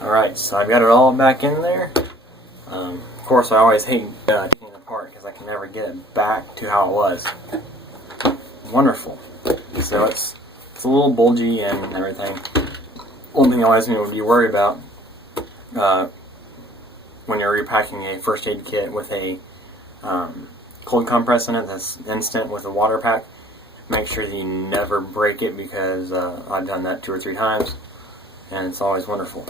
Alright, so I've got it all back in there. Of course, I always hate taking it apart because I can never get it back to how it was. Wonderful. So it's a little bulgy and everything. One thing I always need to be worried about when you're repacking a first aid kit with a cold compress in it that's instant with a water pack, make sure that you never break it, because I've done that 2 or 3 times and it's always wonderful.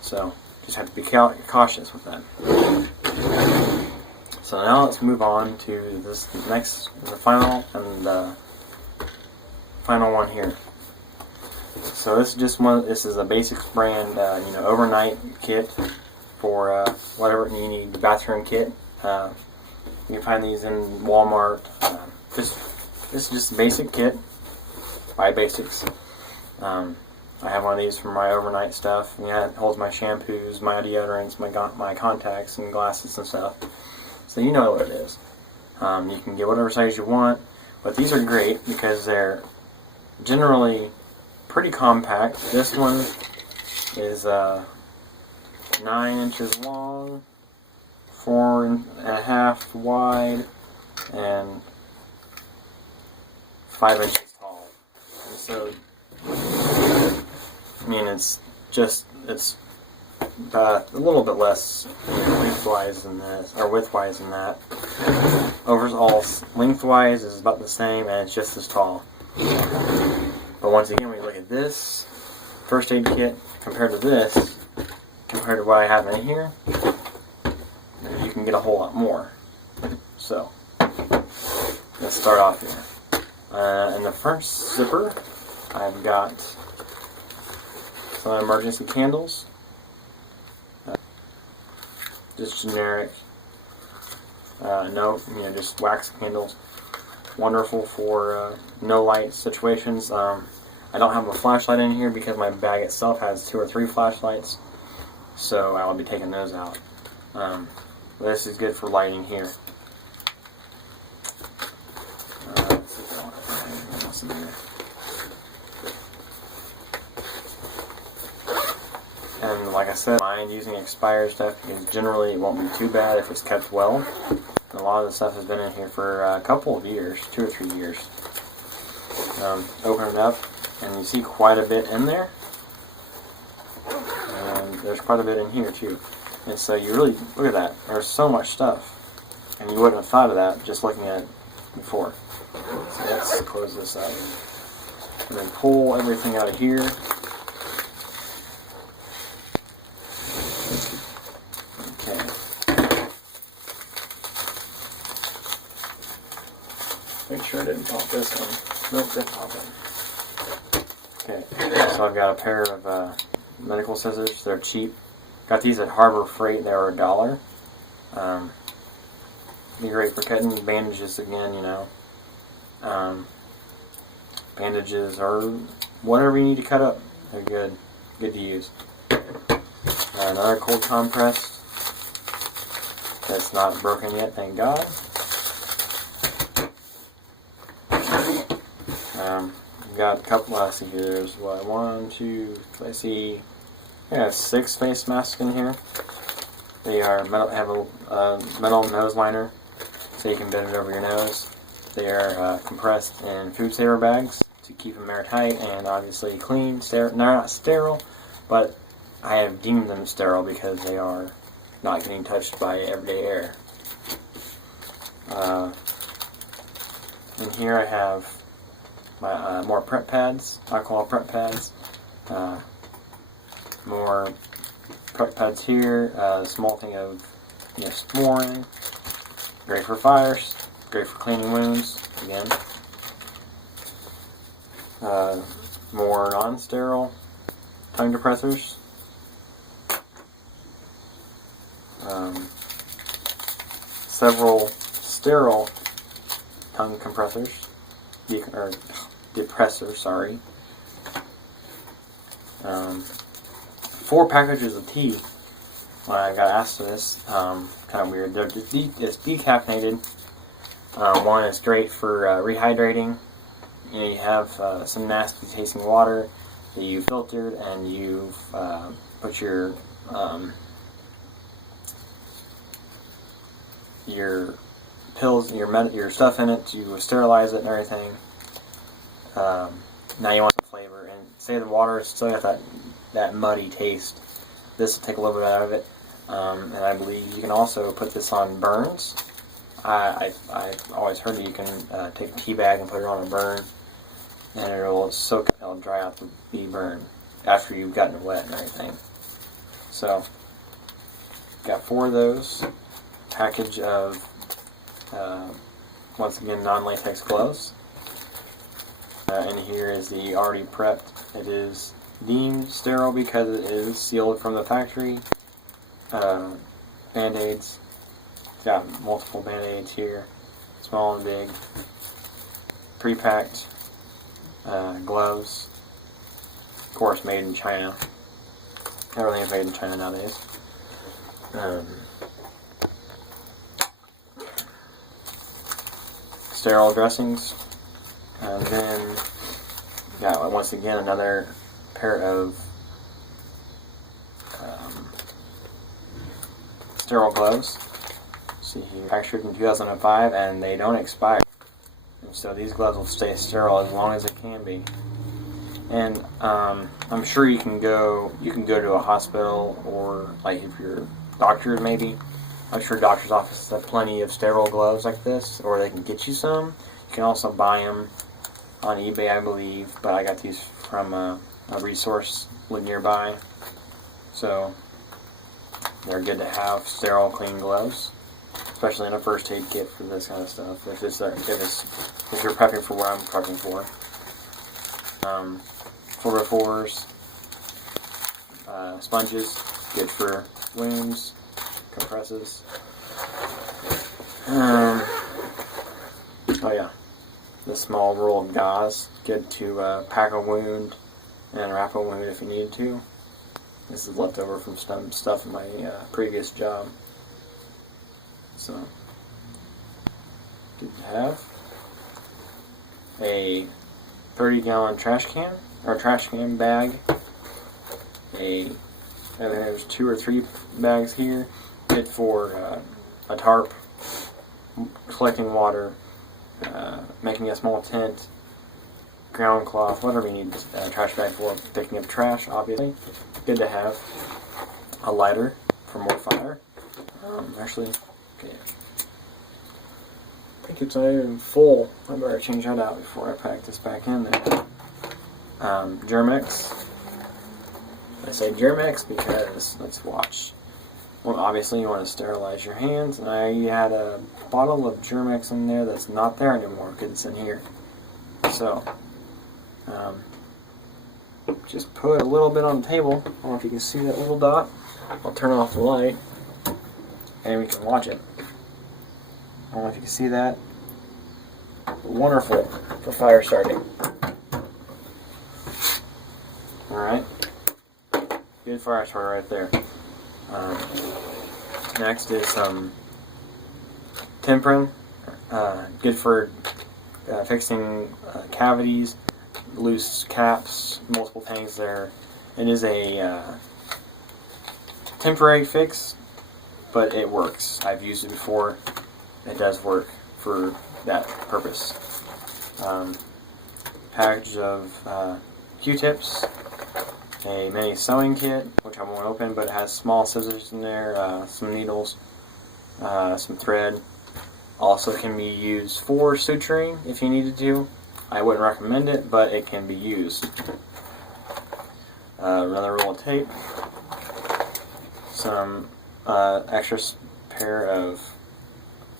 So just have to be cautious with that. So now let's move on to the final one here. So this is just one. This is a Basics brand, overnight kit for whatever you need. The bathroom kit. You can find these in Walmart. This is just a basic kit by Basics. I have one of these for my overnight stuff. Yeah, it holds my shampoos, my deodorants, my contacts and glasses and stuff. So you know what it is. You can get whatever size you want, but these are great because they're generally pretty compact. This one is 9 inches long, 4.5 wide, and 5 inches tall. And so, I mean, it's a little bit less lengthwise than this, or widthwise than that. Overall, lengthwise is about the same, and it's just as tall. But once again, when you look at this first aid kit compared to this, compared to what I have in here, you can get a whole lot more. So, let's start off here. In the first zipper, I've got some emergency candles. Just generic, just wax candles. Wonderful for no light situations. I don't have a flashlight in here because my bag itself has 2 or 3 flashlights, so I will be taking those out. This is good for lighting here. Let's see if I want to find anything else in there. And like I said, I mind using expired stuff because generally it won't be too bad if it's kept well. And a lot of the stuff has been in here for a couple of years, 2 or 3 years. Open it up, and you see quite a bit in there. And there's quite a bit in here too. And so you really, look at that, there's so much stuff. And you wouldn't have thought of that just looking at it before. So let's close this up. And then pull everything out of here. Okay. Make sure I didn't pop this one. Nope, didn't pop it. Okay, so I've got a pair of medical scissors. They're cheap. Got these at Harbor Freight. They were $1. Be great for cutting bandages again, bandages or whatever you need to cut up. They're good to use. Another cold compress. That's not broken yet, thank God. Got a couple. Let's see here. There's what, 1, 2. Let's see. I have 6 face masks in here. They are metal. Have a metal nose liner, so you can bend it over your nose. They are compressed in food saver bags to keep them airtight and obviously clean. Not sterile, but I have deemed them sterile because they are not getting touched by everyday air. And here I have my more prep pads, alcohol prep pads. More prep pads here. Small thing of Neosporin. Great for fires. Great for cleaning wounds. Again. More non-sterile tongue depressors. Several sterile tongue compressors. Depressors, sorry. 4 packages of tea. When I got asked for this, kind of weird. It's decaffeinated. One is great for rehydrating. You have some nasty tasting water that you filtered and you've put your your pills, your stuff in it, you sterilize it and everything. Now you want some flavor, and say the water still got that muddy taste. This will take a little bit out of it, and I believe you can also put this on burns. I've always heard that you can take a tea bag and put it on a burn, and it'll dry out the burn after you've gotten it wet and everything. So, got 4 of those. Package of, once again, non-latex gloves. And here is the already prepped. It is deemed sterile because it is sealed from the factory. Band-aids. It's got multiple band-aids here, small and big. Pre-packed gloves. Of course, made in China. Everything is made in China nowadays. Sterile dressings. And then got once again another pair of sterile gloves. See here, manufactured in 2005, and they don't expire. And so these gloves will stay sterile as long as it can be. And I'm sure you can go to a hospital, or like if you're doctor maybe. I'm sure doctor's offices have plenty of sterile gloves like this, or they can get you some. You can also buy them on eBay, I believe, but I got these from a resource nearby. So they're good to have, sterile, clean gloves, especially in a first aid kit for this kind of stuff. If you're prepping for what I'm prepping for. 4x4s, sponges, good for wounds, compresses. Oh yeah, the small roll of gauze, good to pack a wound and wrap a wound if you need to. This is left over from some stuff in my previous job. So, good to have. A 30-gallon trash can, or trash can bag. And there's 2 or 3 bags here. Good for a tarp, collecting water, making a small tent, ground cloth, whatever you need a trash bag for, picking up trash, obviously. Good to have. A lighter for more fire. Actually, okay. I think it's not even full. I better change that out before I pack this back in there. Germ-X. I say Germ-X because, let's watch. Well, obviously you want to sterilize your hands, and I had a bottle of Germ-X in there that's not there anymore because it's in here. So, just put a little bit on the table. I don't know if you can see that little dot. I'll turn off the light, and we can watch it. I don't know if you can see that. Wonderful for fire starting. Alright. Good fire starter right there. Next is some Temprin. Good for fixing cavities, loose caps, multiple things there. It is a temporary fix, but it works. I've used it before. It does work for that purpose. Package of Q-tips, a mini sewing kit, which I won't open, but it has small scissors in there, some needles, some thread. Also can be used for suturing if you needed to. I wouldn't recommend it, but it can be used. Another roll of tape, some extra pair of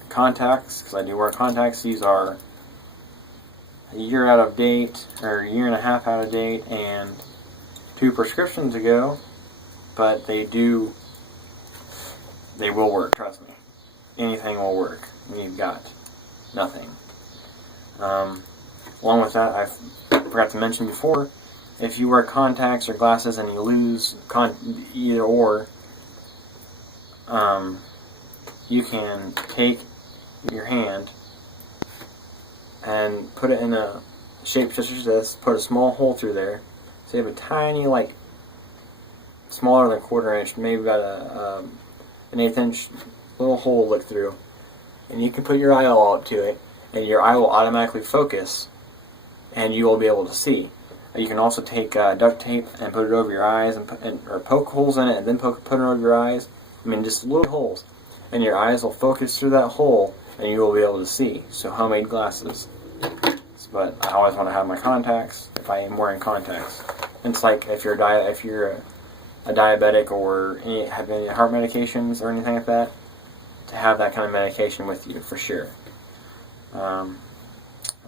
contacts, because I do wear contacts. These are a year out of date, or a year and a half out of date, and 2 prescriptions ago, but they will work, trust me. Anything will work when you've got nothing. Along with that, I forgot to mention before, if you wear contacts or glasses and you lose either or, you can take your hand and put it in a shape such as this, put a small hole through there, so you have a tiny, like, smaller than a 1/4 inch, maybe about an 1/8 inch little hole to look through, and you can put your eyeball up to it, and your eye will automatically focus, and you will be able to see. You can also take duct tape and put it over your eyes, or poke holes in it, and then put it over your eyes. I mean, just little holes, and your eyes will focus through that hole, and you will be able to see. So, homemade glasses. But I always want to have my contacts if I am wearing contacts. And it's like if you're a diabetic or have any heart medications or anything like that, to have that kind of medication with you for sure. Along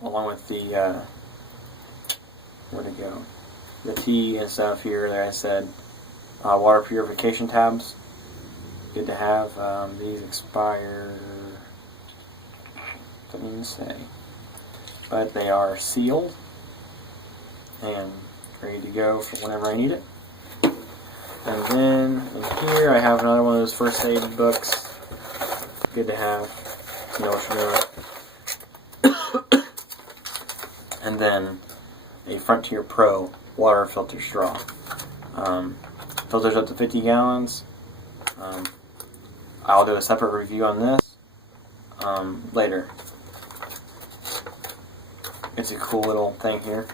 with the where'd it go? The tea and stuff here. There I said water purification tabs. Good to have. These expire. Doesn't even say. But they are sealed and ready to go for whenever I need it. And then in here I have another one of those first aid books. Good to have. You know what you're doing. And then a Frontier Pro water filter straw. Filters up to 50 gallons. I'll do a separate review on this later. It's a cool little thing here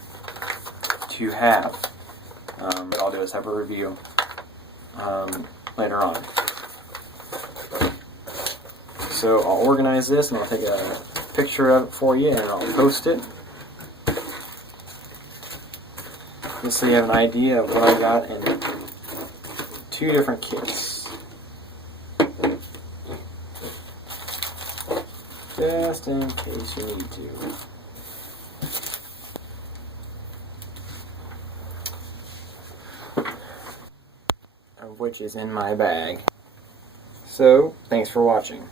to have, but I'll do a separate review later on. So I'll organize this and I'll take a picture of it for you and I'll post it, just so you have an idea of what I got in 2 different kits. Just in case you need to. Of which is in my bag. So, thanks for watching.